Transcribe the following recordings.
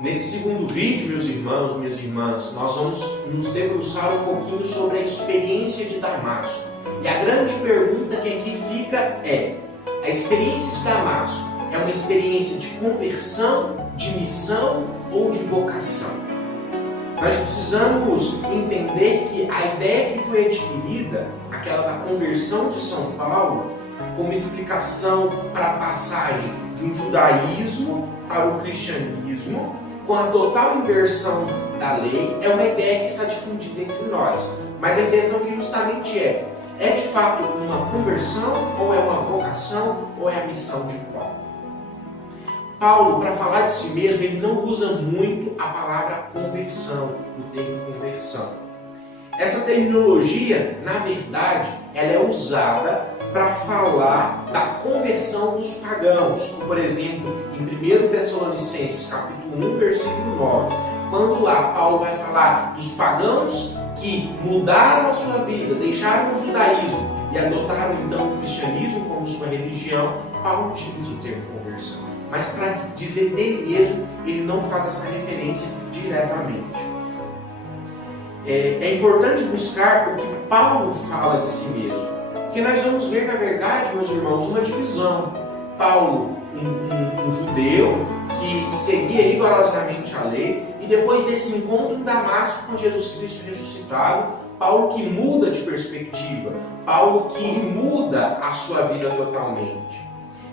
Nesse segundo vídeo, meus irmãos, minhas irmãs, nós vamos nos debruçar um pouquinho sobre a experiência de Damasco. E a grande pergunta que aqui fica é: a experiência de Damasco é uma experiência de conversão, de missão ou de vocação? Nós precisamos entender que a ideia que foi adquirida, aquela da conversão de São Paulo, como explicação para a passagem de um judaísmo para o cristianismo, com a total inversão da lei, é uma ideia que está difundida entre nós. Mas a intenção que justamente é de fato uma conversão, ou é uma vocação, ou é a missão de Paulo? Paulo, para falar de si mesmo, ele não usa muito a palavra conversão, o termo conversão. Essa terminologia, na verdade, ela é usada para falar da conversão dos pagãos, como, por exemplo, em 1 Tessalonicenses, capítulo 1, versículo 9, quando lá Paulo vai falar dos pagãos que mudaram a sua vida, deixaram o judaísmo e adotaram então o cristianismo como sua religião, Paulo utiliza o termo conversão. Mas para dizer dele mesmo, ele não faz essa referência diretamente. É importante buscar o que Paulo fala de si mesmo, porque nós vamos ver, na verdade, meus irmãos, uma divisão. Paulo, um judeu que seguia rigorosamente a lei, e depois desse encontro em Damasco com Jesus Cristo ressuscitado, Paulo que muda de perspectiva, Paulo que muda a sua vida totalmente.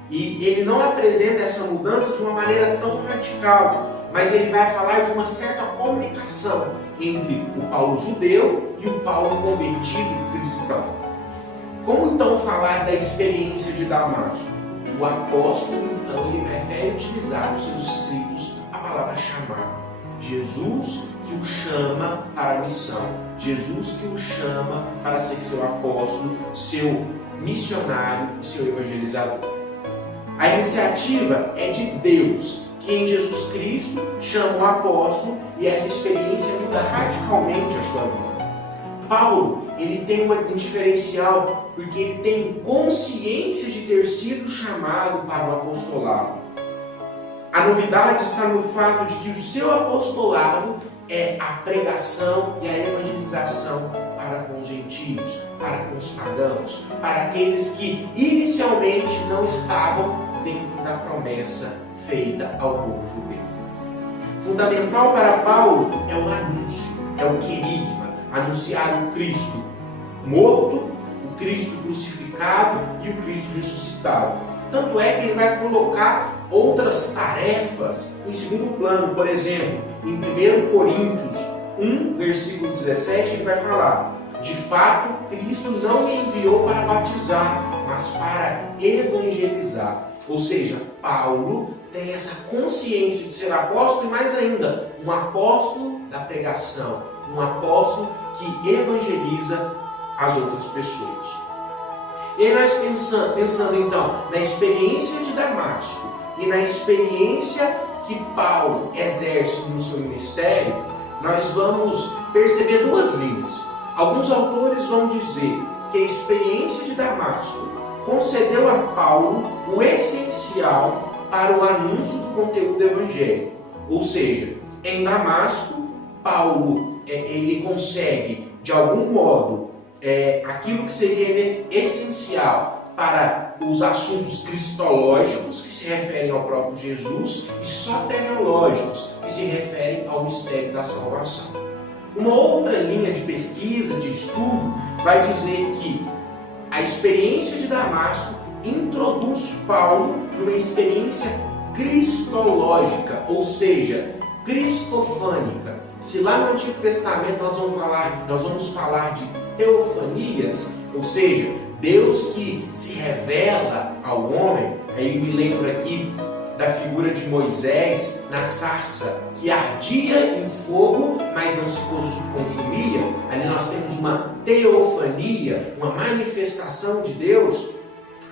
E ele não apresenta essa mudança de uma maneira tão radical, mas ele vai falar de uma certa comunicação entre o Paulo judeu e o Paulo convertido cristão. Como então falar da experiência de Damasco? O apóstolo, então, ele prefere utilizar nos seus escritos a palavra chamar. Jesus que o chama para a missão. Jesus que o chama para ser seu apóstolo, seu missionário e seu evangelizador. A iniciativa é de Deus, que em Jesus Cristo chama o apóstolo, e essa experiência muda radicalmente a sua vida. Paulo, ele tem um diferencial porque ele tem consciência de ter sido chamado para o apostolado. A novidade está no fato de que o seu apostolado é a pregação e a evangelização para com os gentios, para com os pagãos, para aqueles que inicialmente não estavam dentro da promessa feita ao povo judeu. Fundamental para Paulo é o anúncio, é o querigma, anunciar o Cristo morto, o Cristo crucificado e o Cristo ressuscitado. Tanto é que ele vai colocar outras tarefas em segundo plano. Por exemplo, em 1 Coríntios 1, versículo 17, ele vai falar: de fato, Cristo não me enviou para batizar, mas para evangelizar. Ou seja, Paulo tem essa consciência de ser apóstolo e, mais ainda, um apóstolo da pregação, um apóstolo que evangeliza as outras pessoas. E aí nós pensando então na experiência de Damasco e na experiência que Paulo exerce no seu ministério, nós vamos perceber duas linhas. Alguns autores vão dizer que a experiência de Damasco concedeu a Paulo o essencial para o anúncio do conteúdo do Evangelho. Ou seja, em Damasco, Paulo ele consegue, de algum modo, aquilo que seria essencial para os assuntos cristológicos, que se referem ao próprio Jesus, e soteriológicos, que se referem ao mistério da salvação. Uma outra linha de pesquisa, de estudo, vai dizer que a experiência de Damasco introduz Paulo numa experiência cristológica, ou seja, cristofânica. Se lá no Antigo Testamento nós vamos falar de teofanias, ou seja, Deus que se revela ao homem, aí me lembro aqui da figura de Moisés na sarça que ardia em fogo, mas não se consumia. Ali nós temos uma teofania, uma manifestação de Deus.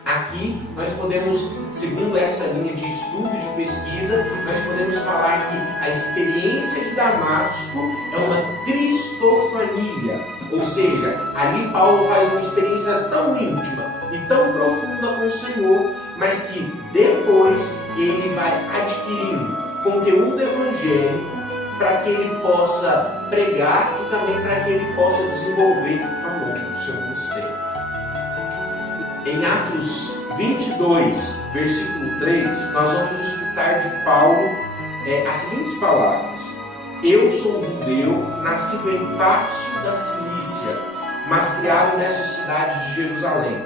Aqui nós podemos, segundo essa linha de estudo e de pesquisa, nós podemos falar que a experiência de Damasco é uma cristofania, ou seja, ali Paulo faz uma experiência tão íntima e tão profunda com o Senhor, mas que depois ele vai adquirindo conteúdo evangélico para que ele possa pregar e também para que ele possa desenvolver ao longo do seu ministério. Em Atos 22, versículo 3, nós vamos escutar de Paulo as seguintes palavras: Eu sou judeu, nascido em Tarso da Cilícia, mas criado nessa cidade de Jerusalém.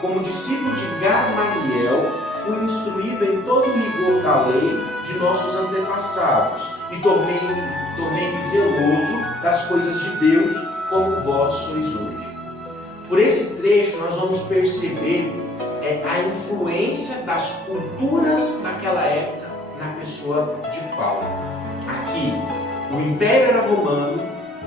Como discípulo de Gamaliel, fui instruído em todo o rigor da lei de nossos antepassados e tornei-me zeloso das coisas de Deus, como vós sois hoje. Por esse trecho, nós vamos perceber a influência das culturas daquela época na pessoa de Paulo. Aqui, o Império era romano,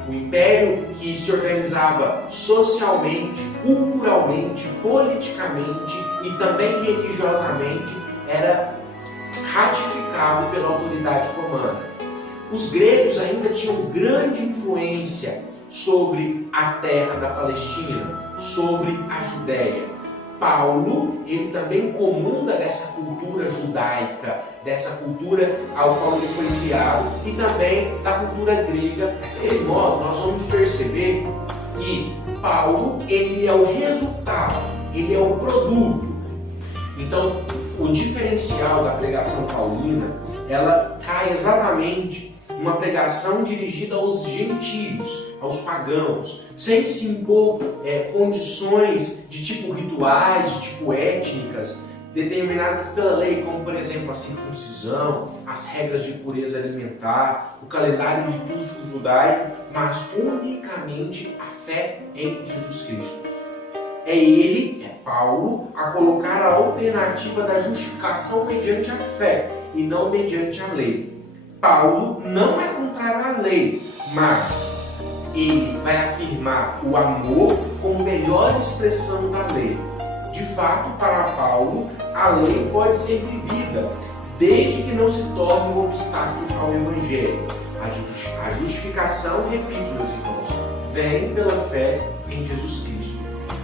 o Império que se organizava socialmente, culturalmente, politicamente e também religiosamente, era ratificado pela autoridade romana. Os gregos ainda tinham grande influência sobre a terra da Palestina, sobre a Judéia. Paulo, ele também comunga dessa cultura judaica, dessa cultura ao qual ele foi criado e também da cultura grega. Desse modo, nós vamos perceber que Paulo, ele é o resultado, ele é o produto. Então, o diferencial da pregação paulina, ela cai exatamente uma pregação dirigida aos gentios, aos pagãos, sem se impor condições de tipo rituais, de tipo étnicas, determinadas pela lei, como por exemplo a circuncisão, as regras de pureza alimentar, o calendário litúrgico judaico, mas unicamente a fé em Jesus Cristo. É ele, Paulo, a colocar a alternativa da justificação mediante a fé e não mediante a lei. Paulo não é contrário à lei, mas ele vai afirmar o amor como melhor expressão da lei. De fato, para Paulo, a lei pode ser vivida, desde que não se torne um obstáculo ao Evangelho. A justificação, repito, meus irmãos, vem pela fé em Jesus Cristo.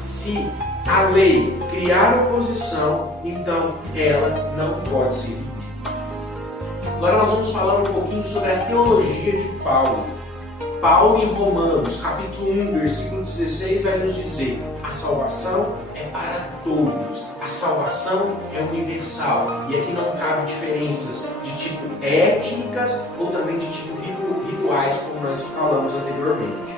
Se a lei criar oposição, então ela não pode ser vivida. Agora nós vamos falar um pouquinho sobre a teologia de Paulo. Paulo em Romanos, capítulo 1, versículo 16, vai nos dizer: a salvação é para todos, a salvação é universal. E aqui não cabe diferenças de tipo étnicas ou também de tipo rituais, como nós falamos anteriormente.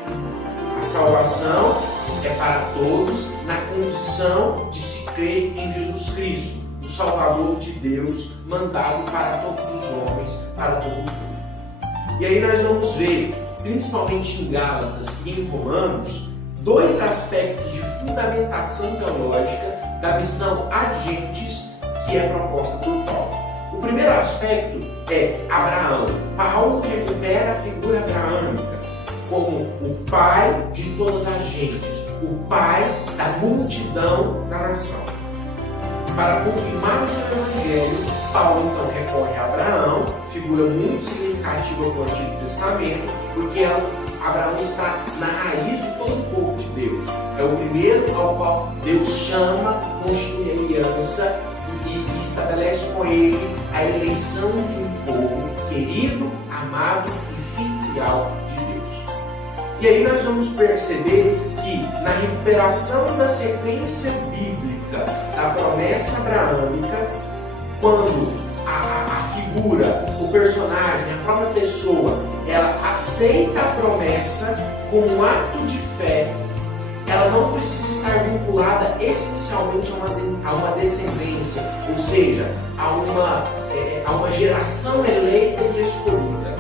A salvação é para todos na condição de se crer em Jesus Cristo, o Salvador de Deus, mandado para todos os homens, para todo mundo. E aí nós vamos ver, principalmente em Gálatas e em Romanos, dois aspectos de fundamentação teológica da missão agentes que é proposta por Paulo. O primeiro aspecto é Abraão. Paulo recupera a figura abraâmica como o pai de todas as gentes, o pai da multidão da nação. Para confirmar o seu evangelho, Paulo então recorre a Abraão, figura muito significativa do Antigo Testamento, porque Abraão está na raiz de todo o povo de Deus. É o primeiro ao qual Deus chama, constitui aliança e estabelece com ele a eleição de um povo querido, amado e filial de Deus. E aí nós vamos perceber que na recuperação da sequência bíblica da promessa abraâmica, quando a figura, o personagem, a própria pessoa, ela aceita a promessa com um ato de fé, ela não precisa estar vinculada essencialmente a uma descendência, ou seja, a uma geração eleita e escolhida.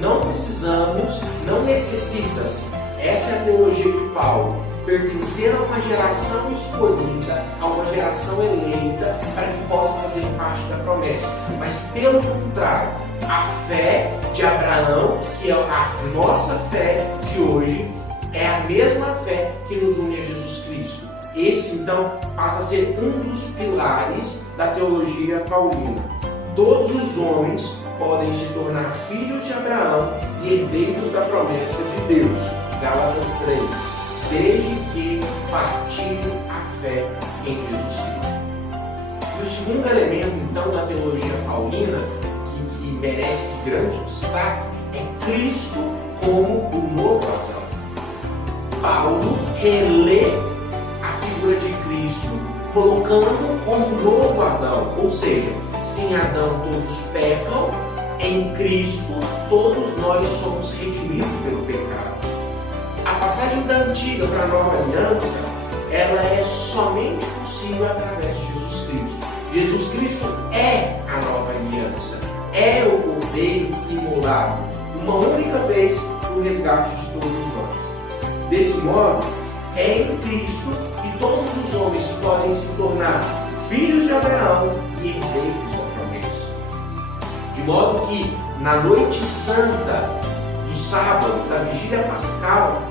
Não precisamos, não necessita-se, essa é a teologia de Paulo, pertencer a uma geração escolhida, a uma geração eleita, para que possa fazer parte da promessa. Mas pelo contrário, a fé de Abraão, que é a nossa fé de hoje, é a mesma fé que nos une a Jesus Cristo. Esse então passa a ser um dos pilares da teologia paulina. Todos os homens podem se tornar filhos de Abraão e herdeiros da promessa de Deus. Gálatas 3. Desde que partilhem a fé em Jesus Cristo. E o segundo elemento, então, da teologia paulina, que merece grande destaque é Cristo como o novo Adão. Paulo relê a figura de Cristo, colocando como novo Adão, ou seja, se em Adão todos pecam, em Cristo todos nós somos redimidos pelo pecado. A passagem da antiga para a nova aliança, ela é somente possível através de Jesus Cristo. Jesus Cristo é a nova aliança, é o Cordeiro imolado, uma única vez o resgate de todos nós. Desse modo, é em Cristo que todos os homens podem se tornar filhos de Abraão e herdeiros da promessa. De modo que, na noite santa do sábado, da vigília pascal,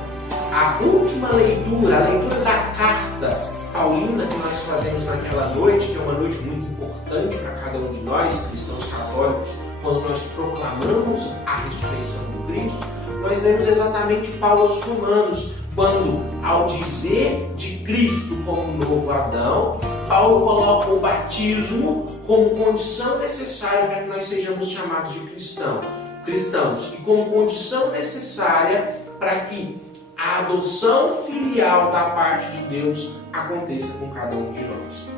a última leitura, a leitura da carta paulina que nós fazemos naquela noite, que é uma noite muito importante para cada um de nós, cristãos católicos, quando nós proclamamos a ressurreição do Cristo, nós lemos exatamente Paulo aos Romanos, quando, ao dizer de Cristo como novo Adão, Paulo coloca o batismo como condição necessária para que nós sejamos chamados de cristãos, e como condição necessária para que a adoção filial da parte de Deus aconteça com cada um de nós.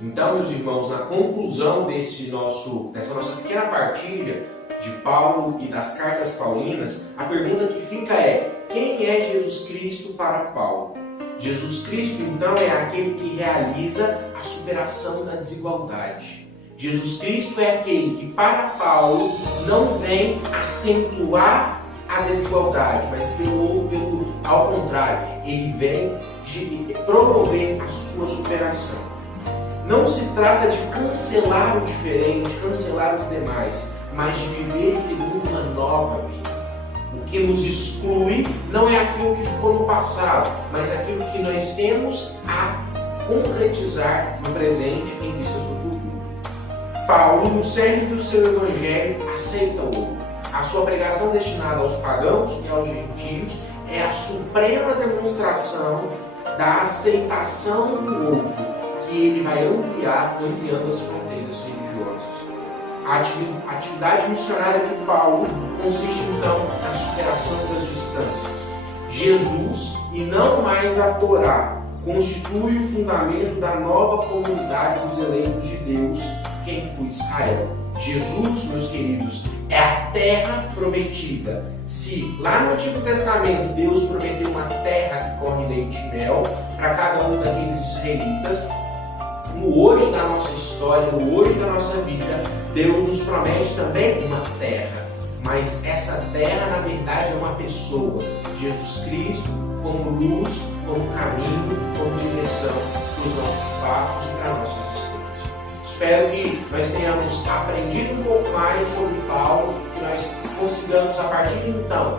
Então, meus irmãos, na conclusão dessa nossa pequena partilha de Paulo e das cartas paulinas, a pergunta que fica é: quem é Jesus Cristo para Paulo? Jesus Cristo, então, é aquele que realiza a superação da desigualdade. Jesus Cristo é aquele que, para Paulo, não vem acentuar a desigualdade, mas ao contrário, ele vem de promover a sua superação. Não se trata de cancelar o diferente, cancelar os demais, mas de viver segundo uma nova vida. O que nos exclui não é aquilo que ficou no passado, mas aquilo que nós temos a concretizar no presente em vistas do futuro. Paulo, no cerne do seu evangelho, aceita o outro. A sua pregação destinada aos pagãos e aos gentios é a suprema demonstração da aceitação do outro, que ele vai ampliando as fronteiras religiosas. A atividade missionária de Paulo consiste então na superação das distâncias. Jesus, e não mais a Torá, constitui o fundamento da nova comunidade dos eleitos de Deus, que inclui Israel. Jesus, meus queridos, é a terra prometida. Se lá no Antigo Testamento Deus prometeu uma terra que corre leite e mel para cada um daqueles israelitas, no hoje da nossa história, no hoje da nossa vida, Deus nos promete também uma terra. Mas essa terra, na verdade, é uma pessoa. Jesus Cristo como luz, como caminho, como direção para os nossos passos e para a nossa existência. Espero que nós tenhamos aprendido um pouco mais sobre Paulo, que nós consigamos, a partir de então,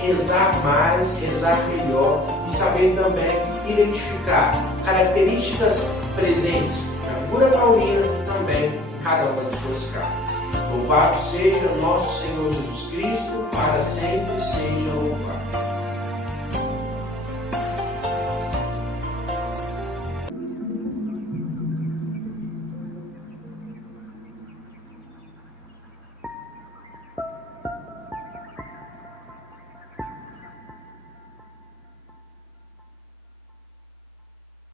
rezar mais, rezar melhor e saber também identificar características presentes na figura paulina e também em cada uma de suas cartas. Louvado seja o nosso Senhor Jesus Cristo, para sempre seja louvado.